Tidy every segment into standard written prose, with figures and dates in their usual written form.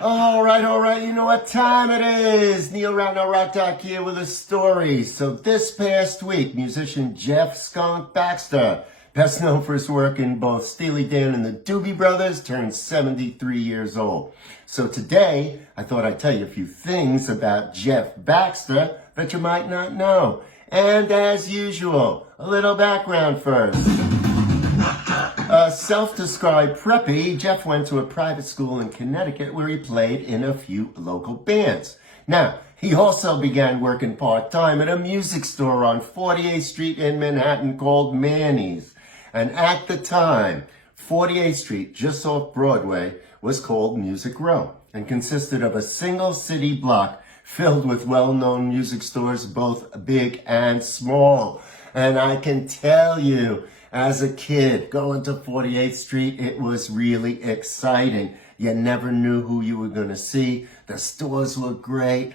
All right, you know what time it is. Neil Ratner Rock Doc here with a story. So this past week, musician Jeff "Skunk" Baxter, best known for his work in both Steely Dan and the Doobie Brothers, turned 73 years old. So today, I thought I'd tell you a few things about Jeff Baxter that you might not know. And as usual, a little background first. Self-described preppy, Jeff went to a private school in Connecticut where he played in a few local bands. Now, he also began working part-time at a music store on 48th Street in Manhattan called Manny's. And at the time, 48th Street, just off Broadway, was called Music Row and consisted of a single city block filled with well-known music stores, both big and small. And I can tell you, as a kid, going to 48th Street, it was really exciting. You never knew who you were going to see. The stores looked great.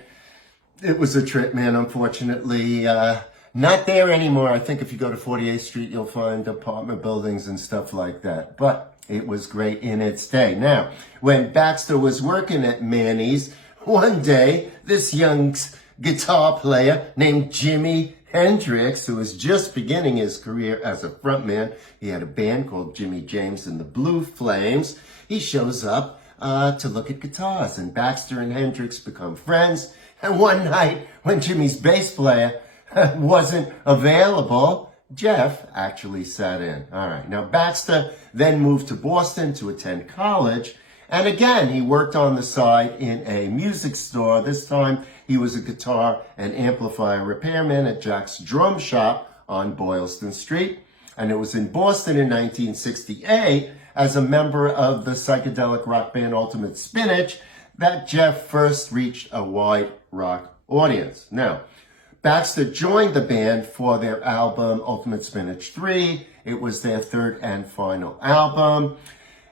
It was a trip, man. Unfortunately, not there anymore. I think if you go to 48th Street, you'll find apartment buildings and stuff like that. But it was great in its day. Now, when Baxter was working at Manny's, one day, this young guitar player named Jimi Hendrix, who was just beginning his career as a frontman, he had a band called Jimmy James and the Blue Flames. He shows up to look at guitars, and Baxter and Hendrix become friends. And one night, when Jimmy's bass player wasn't available, Jeff actually sat in. All right. Now, Baxter then moved to Boston to attend college. And again, he worked on the side in a music store. This time, he was a guitar and amplifier repairman at Jack's Drum Shop on Boylston Street. And it was in Boston in 1968, as a member of the psychedelic rock band Ultimate Spinach, that Jeff first reached a wide rock audience. Now, Baxter joined the band for their album Ultimate Spinach 3. It was their third and final album.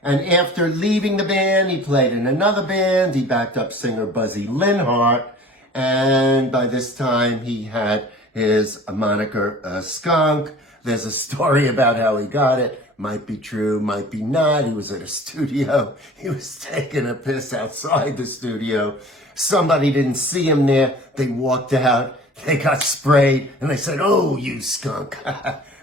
And after leaving the band, he played in another band. He backed up singer Buzzy Linhart. And by this time, he had his moniker, Skunk. There's a story about how he got it. Might be true, might be not. He was at a studio. He was taking a piss outside the studio. Somebody didn't see him there. They walked out. They got sprayed. And they said, "Oh, you skunk."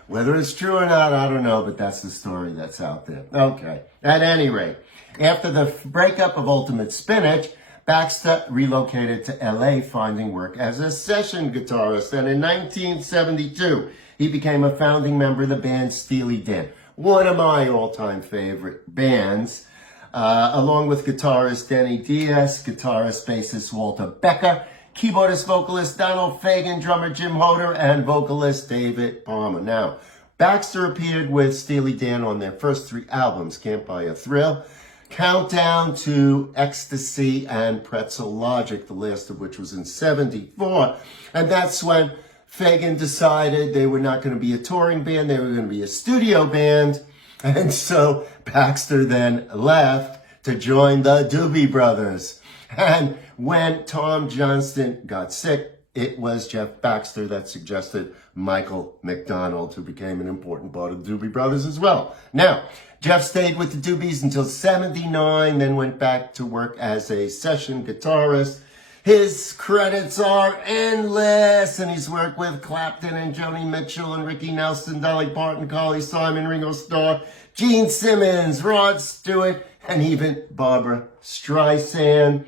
Whether it's true or not, I don't know, but that's the story that's out there. Okay. At any rate, after the breakup of Ultimate Spinach, Baxter relocated to LA, finding work as a session guitarist. And in 1972, he became a founding member of the band Steely Dan, one of my all-time favorite bands, along with guitarist Denny Diaz, guitarist, bassist Walter Becker, keyboardist, vocalist Donald Fagen, drummer Jim Hoder, and vocalist David Palmer. Now, Baxter appeared with Steely Dan on their first three albums, Can't Buy a Thrill, Countdown to Ecstasy, and Pretzel Logic, the last of which was in 74. And that's when Fagen decided they were not going to be a touring band, they were going to be a studio band. And so Baxter then left to join the Doobie Brothers. And when Tom Johnston got sick, it was Jeff Baxter that suggested Michael McDonald, who became an important part of the Doobie Brothers as well. Now, Jeff stayed with the Doobies until 79, then went back to work as a session guitarist. His credits are endless, and he's worked with Clapton and Joni Mitchell and Ricky Nelson, Dolly Parton, Carly Simon, Ringo Starr, Gene Simmons, Rod Stewart, and even Barbara Streisand.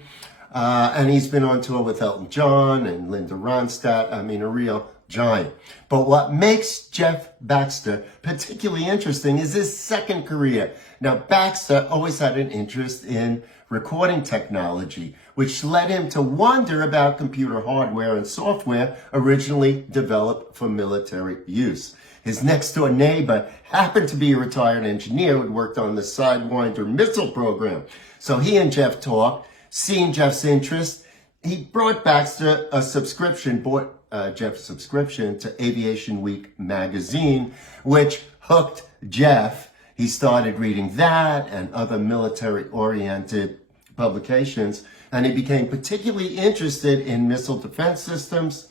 And he's been on tour with Elton John and Linda Ronstadt. I mean, a real giant. But what makes Jeff Baxter particularly interesting is his second career. Now, Baxter always had an interest in recording technology, which led him to wonder about computer hardware and software originally developed for military use. His next-door neighbor happened to be a retired engineer who had worked on the Sidewinder missile program. So he and Jeff talked. Seeing Jeff's interest, he brought Baxter a subscription, bought Jeff's subscription to Aviation Week magazine, which hooked Jeff. He started reading that and other military-oriented publications, and he became particularly interested in missile defense systems.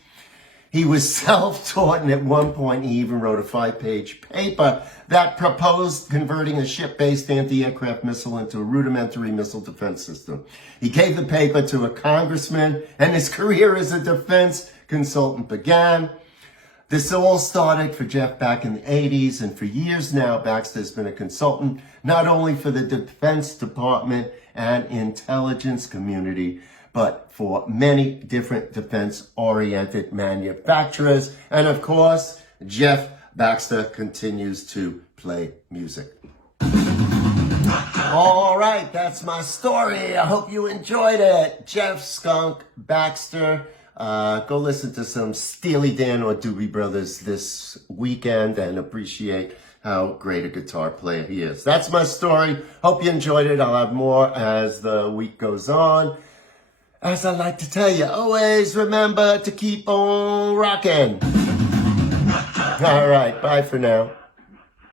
He was self-taught, and at one point he even wrote a 5-page paper that proposed converting a ship-based anti-aircraft missile into a rudimentary missile defense system. He gave the paper to a congressman, and his career as a defense consultant began. This all started for Jeff back in the 80s, and for years now, Baxter has been a consultant, not only for the Defense Department and intelligence community, but for many different defense-oriented manufacturers. And of course, Jeff Baxter continues to play music. All right, that's my story. I hope you enjoyed it. Jeff Skunk Baxter. Go listen to some Steely Dan or Doobie Brothers this weekend and appreciate how great a guitar player he is. That's my story. Hope you enjoyed it. I'll have more as the week goes on. As I like to tell you, always remember to keep on rocking. All right, bye for now.